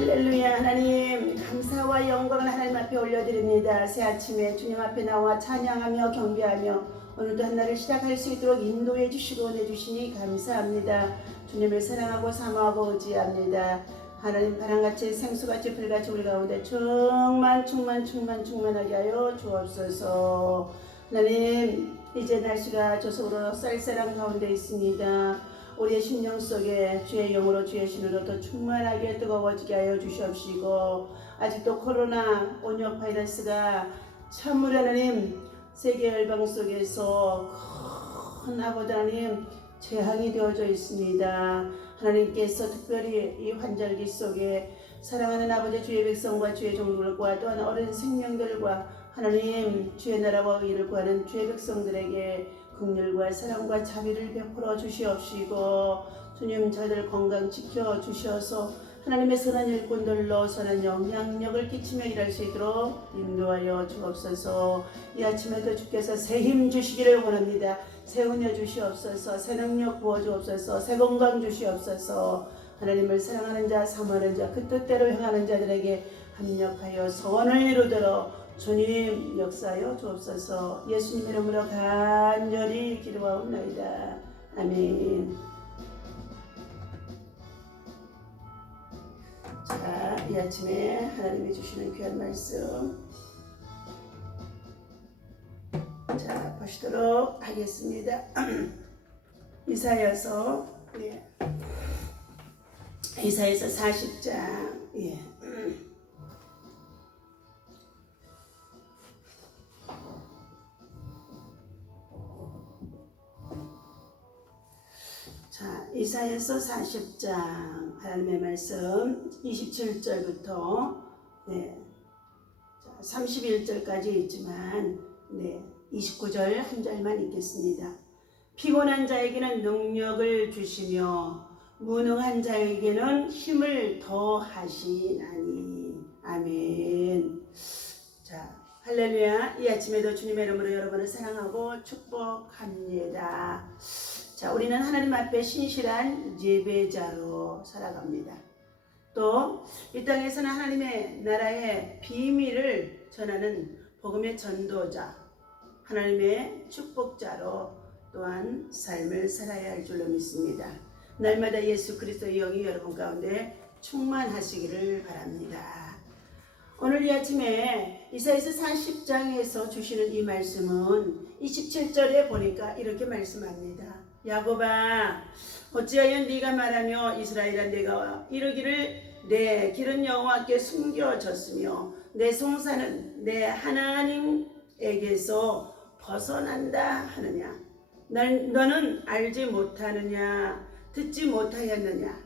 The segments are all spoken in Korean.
할렐루야. 하나님 감사와 영광을 하나님 앞에 올려드립니다. 새 아침에 주님 앞에 나와 찬양하며 경배하며 오늘도 한날을 시작할 수 있도록 인도해 주시고 은혜 주시니 감사합니다. 주님을 사랑하고 사모하고 의지합니다. 하나님 바람같이 생수같이 불같이 우리 가운데 충만하게 하여 주옵소서. 하나님 이제 날씨가 조석으로 쌀쌀한 가운데 있습니다. 우리의 심령 속에 주의 영으로 주의 신으로 더 충만하게 뜨거워지게 하여 주시옵시고, 아직도 코로나 온역 바이러스가 참으로 하나님 세계 열방 속에서 큰 아버지 하나님 재앙이 되어져 있습니다. 하나님께서 특별히 이 환절기 속에 사랑하는 아버지 주의 백성과 주의 종들과 또한 어린 생명들과 하나님 주의 나라와 의를 구하는 주의 백성들에게 긍휼과 사랑과 자비를 베풀어 주시옵시고, 주님 저희들 건강 지켜 주셔서 하나님의 선한 일꾼들로 선한 영향력을 끼치며 일할 수 있도록 인도하여 주옵소서. 이 아침에도 주께서 새 힘 주시기를 원합니다. 새 은혜 주시옵소서. 새 능력 부어주옵소서. 새 건강 주시옵소서. 하나님을 사랑하는 자, 사모하는 자, 그 뜻대로 행하는 자들에게 합력하여 소원을 이루도록 주님 역사하여 주옵소서. 예수님 이름으로 간절히 기도하옵나이다. 아멘. 자, 이 아침에 하나님이 주시는 귀한 말씀 자 보시도록 하겠습니다. 이사야서 40장 이사야서 40장 하나님의 말씀 27절부터 31절까지 있지만 29절 한 절만 읽겠습니다. 피곤한 자에게는 능력을 주시며 무능한 자에게는 힘을 더하시나니. 아멘. 자, 할렐루야. 이 아침에도 주님의 이름으로 여러분을 사랑하고 축복합니다. 자, 우리는 하나님 앞에 신실한 예배자로 살아갑니다. 또 이 땅에서는 하나님의 나라의 비밀을 전하는 복음의 전도자, 하나님의 축복자로 또한 삶을 살아야 할 줄로 믿습니다. 날마다 예수 그리스도의 영이 여러분 가운데 충만하시기를 바랍니다. 오늘 이 아침에 이사야서 40장에서 주시는 이 말씀은 27절에 보니까 이렇게 말씀합니다. 야곱아, 어찌하여 네가 말하며 이스라엘아 내가 이르기를 내 길은 여호와께 숨겨졌으며 내 송사는 내 하나님에게서 벗어난다 하느냐. 너는 알지 못하느냐, 듣지 못하였느냐.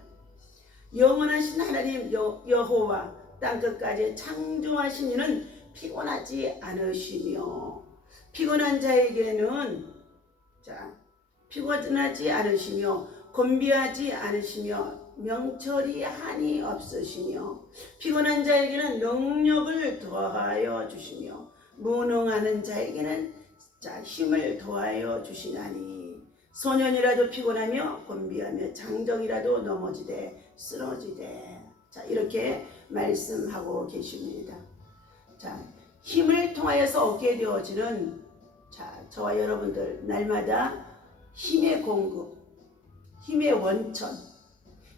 영원하신 하나님 여호와 땅끝까지 창조하신 이는 피곤하지 않으시며 피곤한 자에게는 피곤하지 않으시며 곤비하지 않으시며 명철이 한이 없으시며 피곤한 자에게는 능력을 더하여 주시며 무능하는 자에게는 힘을 더하여 주시나니. 소년이라도 피곤하며 곤비하며 장정이라도 넘어지되 쓰러지되. 이렇게 말씀하고 계십니다. 힘을 통하여서 얻게 되어지는 저와 여러분들 날마다 힘의 공급, 힘의 원천,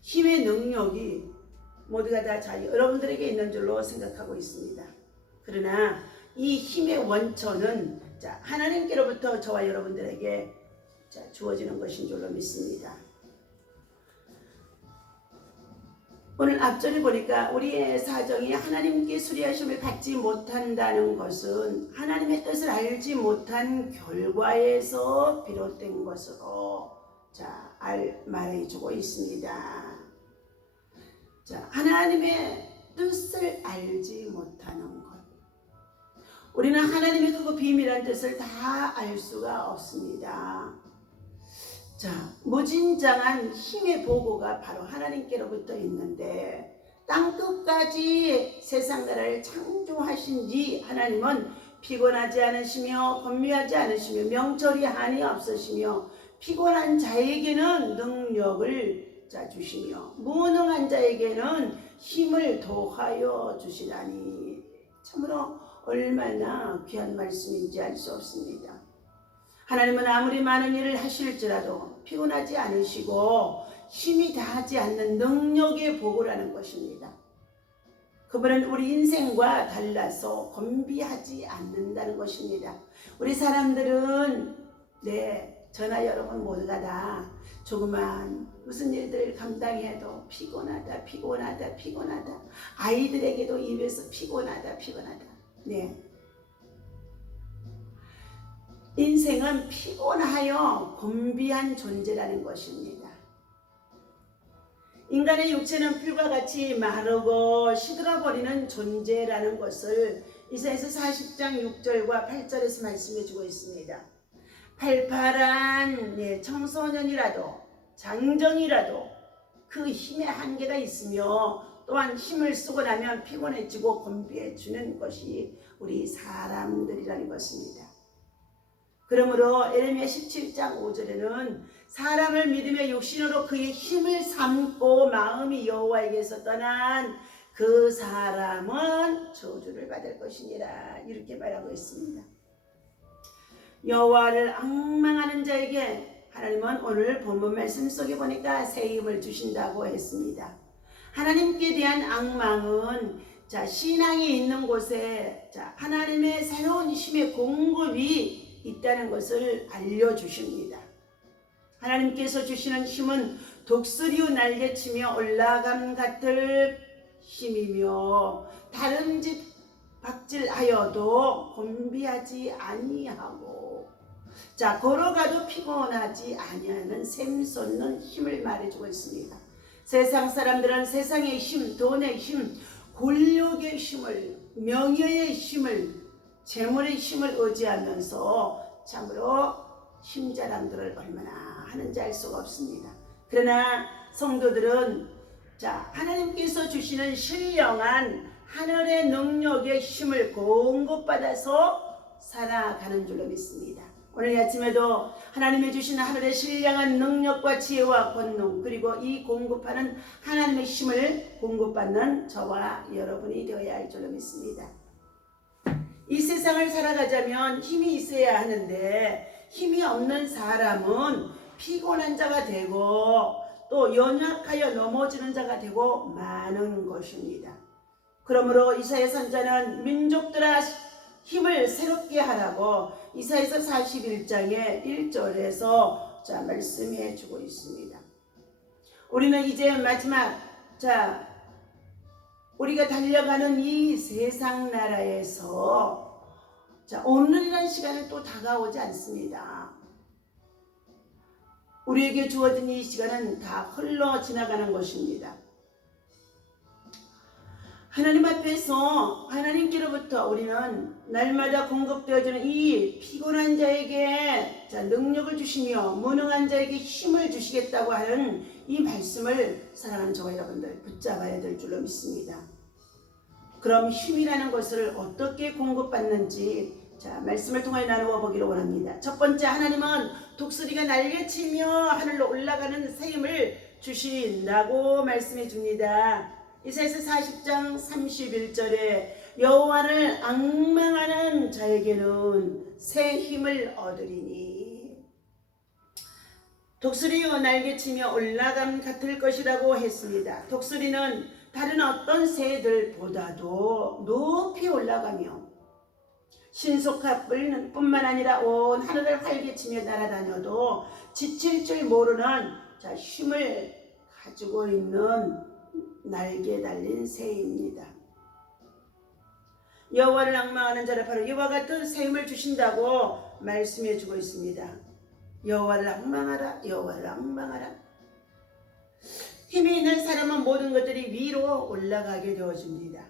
힘의 능력이 모두가 다 여러분들에게 있는 줄로 생각하고 있습니다. 그러나 이 힘의 원천은 하나님께로부터 저와 여러분들에게 주어지는 것인 줄로 믿습니다. 오늘 앞절에 보니까 우리의 사정이 하나님께 수리하심을 받지 못한다는 것은 하나님의 뜻을 알지 못한 결과에서 비롯된 것으로 말해주고 있습니다. 하나님의 뜻을 알지 못하는 것. 우리는 하나님의 크고 비밀한 뜻을 다 알 수가 없습니다. 무진장한 힘의 보고가 바로 하나님께로부터 있는데, 땅끝까지 세상 나라를 창조하신 이 하나님은 피곤하지 않으시며 곤미하지 않으시며 명철이 한이 없으시며 피곤한 자에게는 능력을 주시며 무능한 자에게는 힘을 더하여 주시다니. 참으로 얼마나 귀한 말씀인지 알 수 없습니다. 하나님은 아무리 많은 일을 하실지라도 피곤하지 않으시고 힘이 다하지 않는 능력의 보고라는 것입니다. 그분은 우리 인생과 달라서 건비하지 않는다는 것입니다. 우리 사람들은 저나 여러분 모두가 다 조그만 무슨 일들을 감당해도 피곤하다. 아이들에게도 입에서 피곤하다. 인생은 피곤하여 곤비한 존재라는 것입니다. 인간의 육체는 풀과 같이 마르고 시들어버리는 존재라는 것을 이사야서 40장 6절과 8절에서 말씀해주고 있습니다. 팔팔한 청소년이라도 장정이라도 그 힘의 한계가 있으며 또한 힘을 쓰고 나면 피곤해지고 곤비해지는 것이 우리 사람들이라는 것입니다. 그러므로 에레미야 17장 5절에는 사람을 믿으며 육신으로 그의 힘을 삼고 마음이 여호와에게서 떠난 그 사람은 저주를 받을 것이니라 이렇게 말하고 있습니다. 여호와를 앙망하는 자에게 하나님은 오늘 본문 말씀 속에 보니까 새 힘을 주신다고 했습니다. 하나님께 대한 앙망은 신앙이 있는 곳에 하나님의 새로운 힘의 공급이 있다는 것을 알려주십니다. 하나님께서 주시는 힘은 독수리의 날개치며 올라감 같을 힘이며 다른 집 박질하여도 곤비하지 아니하고 걸어가도 피곤하지 아니하는 샘솟는 힘을 말해주고 있습니다. 세상 사람들은 세상의 힘, 돈의 힘, 권력의 힘을, 명예의 힘을, 재물의 힘을 의지하면서 참으로 힘자랑들을 얼마나 하는지 알 수가 없습니다. 그러나 성도들은 하나님께서 주시는 신령한 하늘의 능력의 힘을 공급받아서 살아가는 줄로 믿습니다. 오늘 아침에도 하나님이 주시는 하늘의 신령한 능력과 지혜와 권능 그리고 이 공급하는 하나님의 힘을 공급받는 저와 여러분이 되어야 할 줄로 믿습니다. 이 세상을 살아가자면 힘이 있어야 하는데 힘이 없는 사람은 피곤한 자가 되고 또 연약하여 넘어지는 자가 되고 많은 것입니다. 그러므로 이사야 선자는 민족들아 힘을 새롭게 하라고 이사야서 41장의 1절에서 말씀해 주고 있습니다. 우리는 이제 마지막 우리가 달려가는 이 세상 나라에서 오늘이라는 시간은 또 다가오지 않습니다. 우리에게 주어진 이 시간은 다 흘러 지나가는 것입니다. 하나님 앞에서 하나님께로부터 우리는 날마다 공급되어지는 이 피곤한 자에게 능력을 주시며 무능한 자에게 힘을 주시겠다고 하는 이 말씀을 사랑하는 저와 여러분들 붙잡아야 될 줄로 믿습니다. 그럼 힘이라는 것을 어떻게 공급받는지 말씀을 통해 나누어 보기를 원합니다. 첫 번째, 하나님은 독수리가 날개치며 하늘로 올라가는 새 힘을 주신다고 말씀해 줍니다. 이사야서 40장 31절에 여호와를 앙망하는 자에게는 새 힘을 얻으리니 독수리가 날개치며 올라감 같을 것이라고 했습니다. 독수리는 다른 어떤 새들보다도 높이 올라가며 신속할 뿐만 아니라 온 하늘을 활개치며 날아다녀도 지칠 줄 모르는 힘을 가지고 있는 날개 달린 새입니다. 여호와를 앙망하는 자를 바로 이와 같은 새 힘을 주신다고 말씀해 주고 있습니다. 여호와를 앙망하라, 여호와를 앙망하라. 힘이 있는 사람은 모든 것들이 위로 올라가게 되어집니다.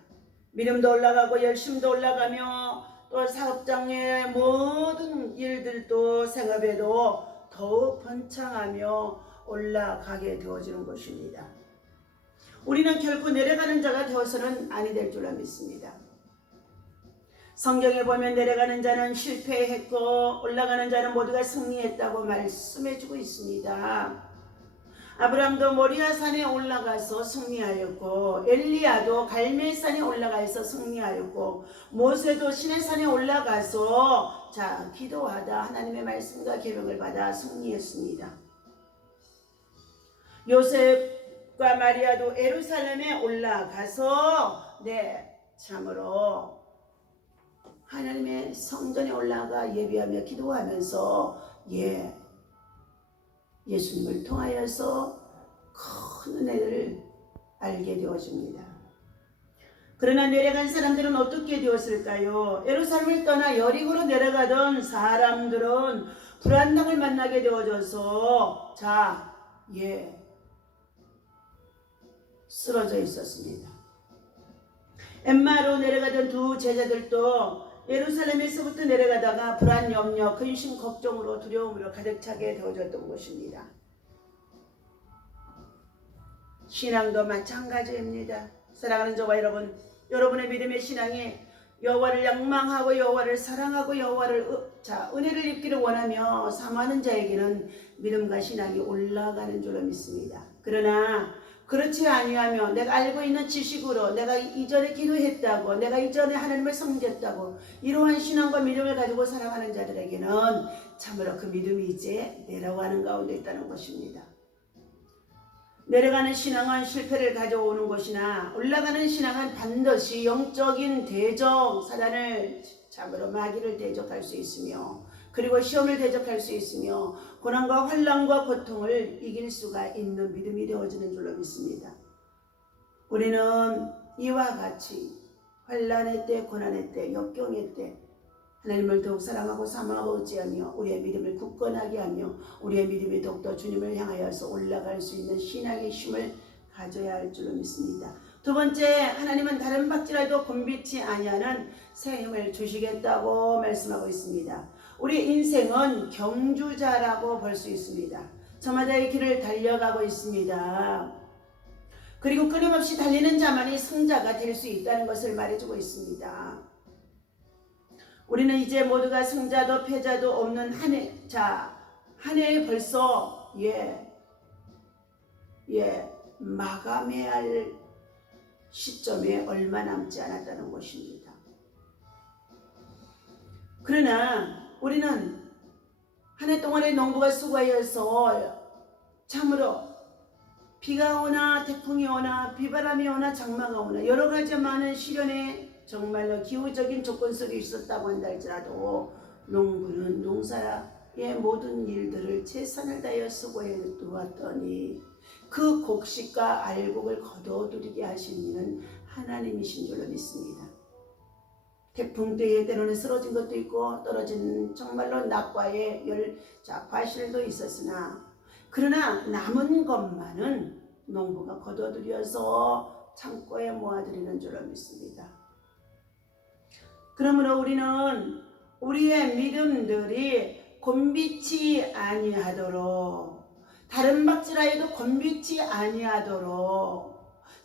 믿음도 올라가고 열심도 올라가며 또 사업장의 모든 일들도 생업에도 더욱 번창하며 올라가게 되어지는 것입니다. 우리는 결코 내려가는 자가 되어서는 아니 될 줄로 믿습니다. 성경에 보면 내려가는 자는 실패했고 올라가는 자는 모두가 승리했다고 말씀해주고 있습니다. 아브람도 모리아산에 올라가서 승리하였고, 엘리야도 갈멜산에 올라가서 승리하였고, 모세도 시내산에 올라가서 기도하다 하나님의 말씀과 계명을 받아 승리했습니다. 요셉과 마리아도 예루살렘에 올라가서 참으로 하나님의 성전에 올라가 예배하며 기도하면서 예수님을 통하여서 큰 은혜를 알게 되어집니다. 그러나 내려간 사람들은 어떻게 되었을까요? 예루살렘을 떠나 여리고로 내려가던 사람들은 불안당을 만나게 되어져서 쓰러져 있었습니다. 엠마로 내려가던 두 제자들도 예루살렘에서부터 내려가다가 불안, 염려, 근심, 걱정으로 두려움으로 가득 차게 되어졌던 것입니다. 신앙도 마찬가지입니다. 사랑하는 저와 여러분, 여러분의 믿음의 신앙이 여호와를仰망하고 여호와를 사랑하고 여호와를 은혜를 입기를 원하며 사모하는 자에게는 믿음과 신앙이 올라가는 줄로 믿습니다. 그러나 그렇지 아니하며 내가 알고 있는 지식으로 내가 이전에 기도했다고, 내가 이전에 하나님을 섬겼다고 이러한 신앙과 믿음을 가지고 살아가는 자들에게는 참으로 그 믿음이 이제 내려가는 가운데 있다는 것입니다. 내려가는 신앙은 실패를 가져오는 것이나 올라가는 신앙은 반드시 영적인 대적, 사단을 참으로 마귀를 대적할 수 있으며, 그리고 시험을 대적할 수 있으며 고난과 환난과 고통을 이길 수가 있는 믿음이 되어지는 줄로 믿습니다. 우리는 이와 같이 환난의 때, 고난의 때, 역경의 때 하나님을 더욱 사랑하고 사모하고 의지하며 우리의 믿음을 굳건하게 하며 우리의 믿음이 더욱더 주님을 향하여서 올라갈 수 있는 신앙의 힘을 가져야 할 줄로 믿습니다. 두 번째, 하나님은 다른 박질라도 곤비치 아니하는 새 힘을 주시겠다고 말씀하고 있습니다. 우리 인생은 경주자라고 볼 수 있습니다. 저마다의 길을 달려가고 있습니다. 그리고 끊임없이 달리는 자만이 승자가 될 수 있다는 것을 말해주고 있습니다. 우리는 이제 모두가 승자도 패자도 없는 한 해에 벌써 마감해야 할 시점에 얼마 남지 않았다는 것입니다. 그러나 우리는 한 해 동안의 농부가 수고하여서 참으로 비가 오나 태풍이 오나 비바람이 오나 장마가 오나 여러 가지 많은 시련에 정말로 기후적인 조건 속에 있었다고 한다 할지라도 농부는 농사의 모든 일들을 최선을 다하여 수고해 두었더니 그 곡식과 알곡을 거둬들이게 하신 이는 하나님이신 줄로 믿습니다. 태풍 때에 때로는 쓰러진 것도 있고 떨어진 정말로 낙과의 과실도 있었으나 그러나 남은 것만은 농부가 거둬들여서 창고에 모아들이는 줄로 믿습니다. 그러므로 우리는 우리의 믿음들이 곤비치 아니하도록, 다른 박질하여도 곤비치 아니하도록,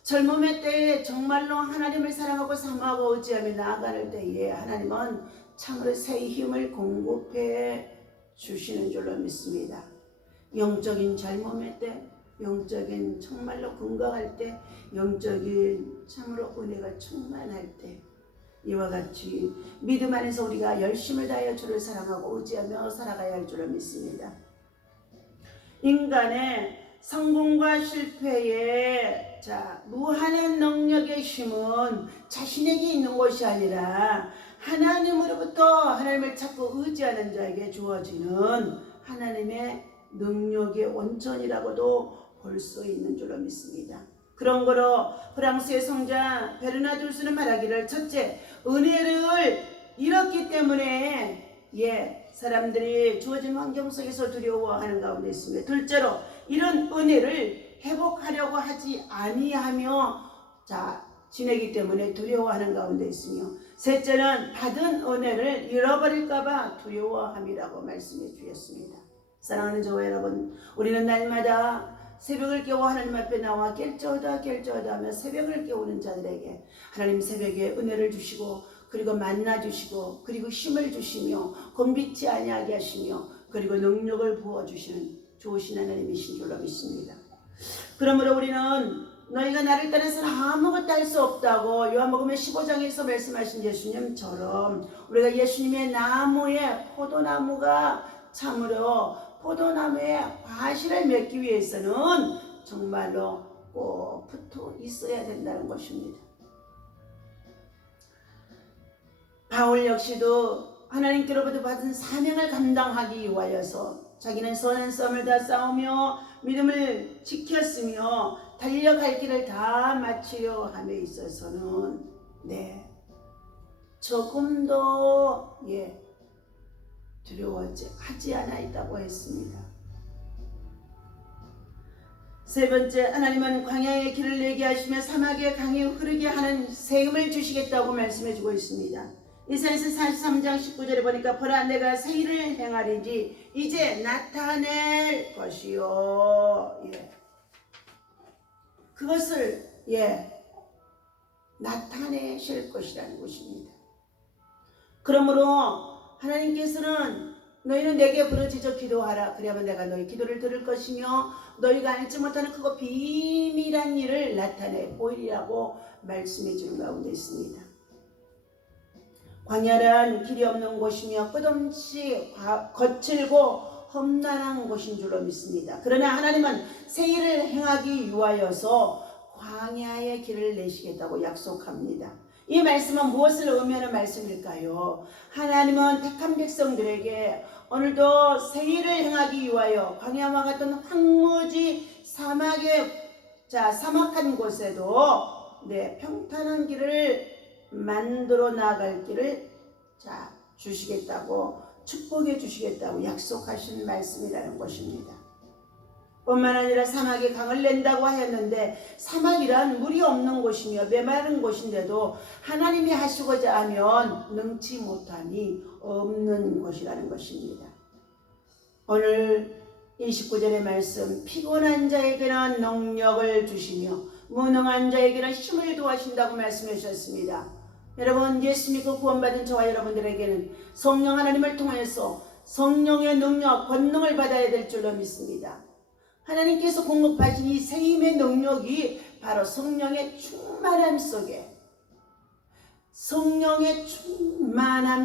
젊음의 때에 정말로 하나님을 사랑하고 사모하고 의지하며 나아갈 때에 하나님은 참으로 새 힘을 공급해 주시는 줄로 믿습니다. 영적인 젊음의 때, 영적인 정말로 건강할 때, 영적인 참으로 은혜가 충만할 때 이와 같이 믿음 안에서 우리가 열심을 다하여 주를 사랑하고 의지하며 살아가야 할 줄을 믿습니다. 인간의 성공과 실패에 무한한 능력의 힘은 자신에게 있는 것이 아니라 하나님으로부터 하나님을 찾고 의지하는 자에게 주어지는 하나님의 능력의 원천이라고도 볼 수 있는 줄로 믿습니다. 그런 거로 프랑스의 성자 베르나두스는 말하기를, 첫째, 은혜를 잃었기 때문에 사람들이 주어진 환경 속에서 두려워하는 가운데 있습니다. 둘째로 이런 은혜를 회복하려고 하지 아니하며 지내기 때문에 두려워하는 가운데 있으며, 셋째는 받은 은혜를 잃어버릴까봐 두려워함이라고 말씀해 주셨습니다. 사랑하는 저와 여러분, 우리는 날마다 새벽을 깨워 하나님 앞에 나와 결저하다 하며 새벽을 깨우는 자들에게 하나님 새벽에 은혜를 주시고 그리고 만나 주시고 그리고 힘을 주시며 곤비치 아니하게 하시며 그리고 능력을 부어주시는 좋으신 하나님이신 줄로 믿습니다. 그러므로 우리는 너희가 나를 떠나서는 아무것도 할 수 없다고 요한복음 15장에서 말씀하신 예수님처럼 우리가 예수님의 나무에 포도나무가 참으로 포도나무의 과실을 맺기 위해서는 정말로 꼭 붙어 있어야 된다는 것입니다. 바울 역시도 하나님께로부터 받은 사명을 감당하기 위하여서 자기는 선한 싸움을 다 싸우며 믿음을 지켰으며 달려갈 길을 다 마치려 함에 있어서는 조금도 두려워하지 않아있다고 했습니다. 세 번째, 하나님은 광야의 길을 내게 하시며 사막의 강이 흐르게 하는 세움을 주시겠다고 말씀해주고 있습니다. 이사야서 43장 19절에 보니까 보라 내가 새 일을 행하리니 이제 나타낼 것이요. 그것을 나타내실 것이라는 것입니다. 그러므로 하나님께서는 너희는 내게 부르짖어 기도하라. 그리하면 내가 너희 기도를 들을 것이며 너희가 알지 못하는 크고 비밀한 일을 나타내 보이리라고 말씀해 주는 가운데 있습니다. 광야란 길이 없는 곳이며 끝없이 거칠고 험난한 곳인 줄로 믿습니다. 그러나 하나님은 새 일을 행하기 위하여서 광야의 길을 내시겠다고 약속합니다. 이 말씀은 무엇을 의미하는 말씀일까요? 하나님은 택한 백성들에게 오늘도 새 일을 행하기 위하여 광야와 같은 황무지 사막한 곳에도 평탄한 길을 만들어 나갈 길을 주시겠다고 축복해 주시겠다고 약속하신 말씀이라는 것입니다. 뿐만 아니라 사막에 강을 낸다고 하였는데 사막이란 물이 없는 곳이며 메마른 곳인데도 하나님이 하시고자 하면 능치 못함이 없는 곳이라는 것입니다. 오늘 29절의 말씀, 피곤한 자에게는 능력을 주시며 무능한 자에게는 힘을 도하신다고 말씀해 주셨습니다. 여러분, 예수 믿고 구원받은 저와 여러분들에게는 성령 하나님을 통해서 성령의 능력, 권능을 받아야 될 줄로 믿습니다. 하나님께서 공급하신 이 세임의 능력이 바로 성령의 충만함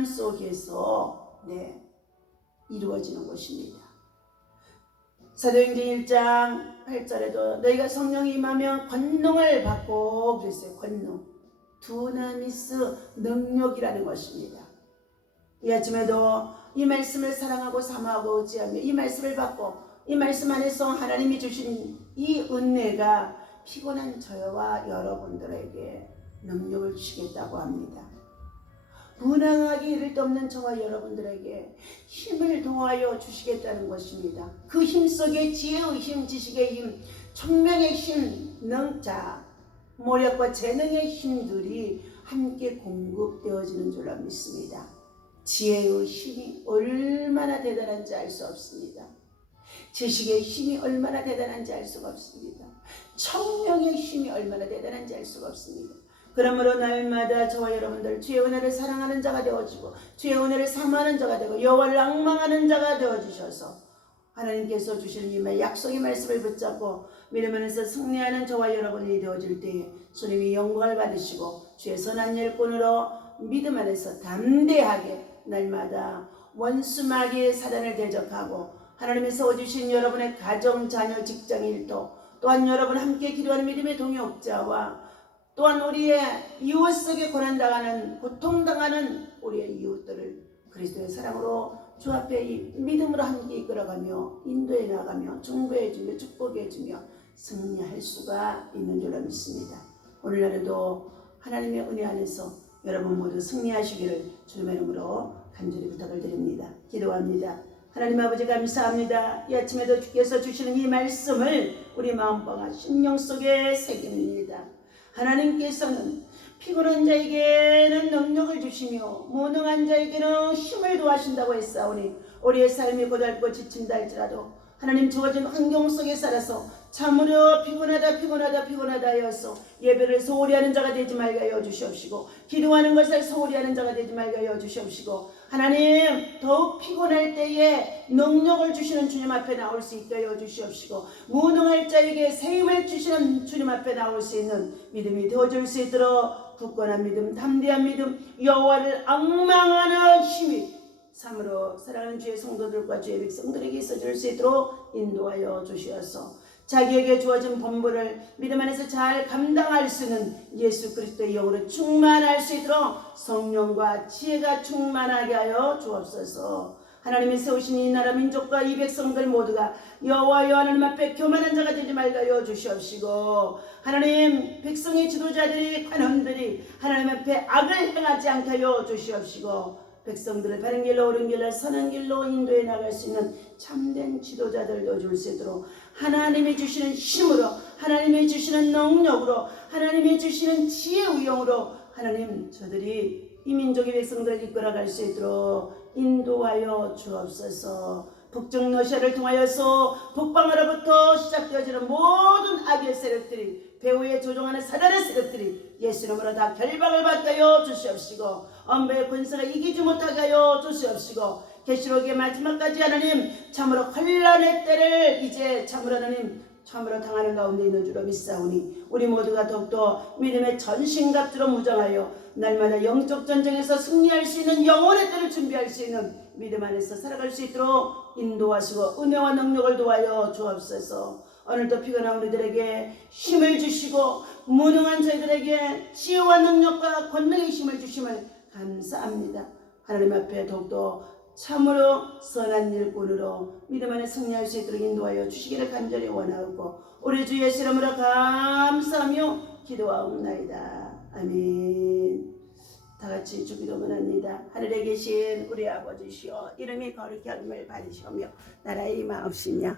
속에서 이루어지는 것입니다. 사도행전 1장 8절에도 너희가 성령이 임하면 권능을 받고 그랬어요. 권능. 두나미스 능력이라는 것입니다. 이 아침에도 이 말씀을 사랑하고 사모하고 의지하며 이 말씀을 받고 이 말씀 안에서 하나님이 주신 이 은혜가 피곤한 저와 여러분들에게 능력을 주시겠다고 합니다. 분항하기 이를 데 없는 저와 여러분들에게 힘을 도하여 주시겠다는 것입니다. 그 힘 속에 지혜의 힘, 지식의 힘, 총명의 힘, 모력과 재능의 힘들이 함께 공급되어지는 줄로 믿습니다. 지혜의 힘이 얼마나 대단한지 알 수 없습니다. 지식의 힘이 얼마나 대단한지 알 수가 없습니다. 청명의 힘이 얼마나 대단한지 알 수가 없습니다. 그러므로 날마다 저와 여러분들 주의 은혜를 사랑하는 자가 되어지고 주의 은혜를 사모하는 자가 되고 여호와를 앙망하는 자가 되어주셔서 하나님께서 주시는 이 약속의 말씀을 붙잡고 믿음 안에서 승리하는 저와 여러분이 되어질 때에 주님이 영광을 받으시고 주의 선한 일꾼으로 믿음 안에서 담대하게 날마다 원수마귀의 사단을 대적하고 하나님이 세워주신 여러분의 가정, 자녀, 직장, 일도 또한 여러분 함께 기도하는 믿음의 동역자와 또한 우리의 이웃 속에 고난당하는 고통당하는 우리의 이웃들을 그리스도의 사랑으로 주 앞에 이 믿음으로 함께 이끌어가며 인도해 나가며 중보해주며 축복해주며 승리할 수가 있는 줄로 믿습니다. 오늘날에도 하나님의 은혜 안에서 여러분 모두 승리하시기를 주님의 이름으로 간절히 부탁을 드립니다. 기도합니다. 하나님 아버지 감사합니다. 이 아침에도 주께서 주시는 이 말씀을 우리 마음과 심령 속에 새깁니다. 하나님께서는 피곤한 자에게는 능력을 주시며 무능한 자에게는 힘을 도하신다고 했사오니 우리의 삶이 고달고 지친다 할지라도 하나님 주어진 환경 속에 살아서 참으려 피곤하다 하여서 예배를 소홀히 하는 자가 되지 말게 하여 주시옵시고 기도하는 것을 소홀히 하는 자가 되지 말게 하여 주시옵시고 하나님 더욱 피곤할 때에 능력을 주시는 주님 앞에 나올 수 있게 하여 주시옵시고 무능할 자에게 새 힘을 주시는 주님 앞에 나올 수 있는 믿음이 되어줄 수 있도록 굳건한 믿음, 담대한 믿음, 여호와를 앙망하는 힘이 참으로 사랑하는 주의 성도들과 주의 백성들에게 있어줄 수 있도록 인도하여 주시옵소서. 자기에게 주어진 본분을 믿음 안에서 잘 감당할 수 있는 예수 그리스도의 영으로 충만할 수 있도록 성령과 지혜가 충만하게 하여 주옵소서. 하나님이 세우신 이 나라 민족과 이 백성들 모두가 여호와 하나님 앞에 교만한 자가 되지 말게 하여 주시옵시고 하나님 백성의 지도자들이 관원들이 하나님 앞에 악을 행하지 않게 하여 주시옵시고 백성들을 바른 길로 옳은 길로 선한 길로 인도해 나갈 수 있는 참된 지도자들을 넣어줄 수 있도록 하나님이 주시는 힘으로 하나님이 주시는 능력으로 하나님이 주시는 지혜의 영으로 하나님 저들이 이 민족의 백성들을 이끌어갈 수 있도록 인도하여 주옵소서. 북쪽 러시아를 통하여서 북방으로부터 시작되어지는 모든 악의 세력들이 배후에 조종하는 사단의 세력들이 예수 이름으로 다 결박을 받게 하여 주시옵시고 엄배의 권세가 이기지 못하게 하여 주시옵시고 계시록의 마지막까지 하나님 참으로 혼란의 때를 이제 참으로 하나님 참으로 당하는 가운데 있는 줄로 믿사오니 우리 모두가 더욱더 믿음의 전신갑주로 무장하여 날마다 영적 전쟁에서 승리할 수 있는 영혼의 때를 준비할 수 있는 믿음 안에서 살아갈 수 있도록 인도하시고 은혜와 능력을 도하여 주옵소서. 오늘도 피곤한 우리들에게 힘을 주시고 무능한 저희들에게 지혜와 능력과 권능의 힘을 주심을 감사합니다. 하나님 앞에 더욱더 참으로 선한 일꾼으로 믿음 안에 승리할 수 있도록 인도하여 주시기를 간절히 원하고 우리 주 예수 이름으로 감사하며 기도하옵나이다. 아멘. 다같이 주기도문 합니다. 하늘에 계신 우리 아버지시여 이름이 거룩히 하심을 받으시오며 나라의 임하옵시며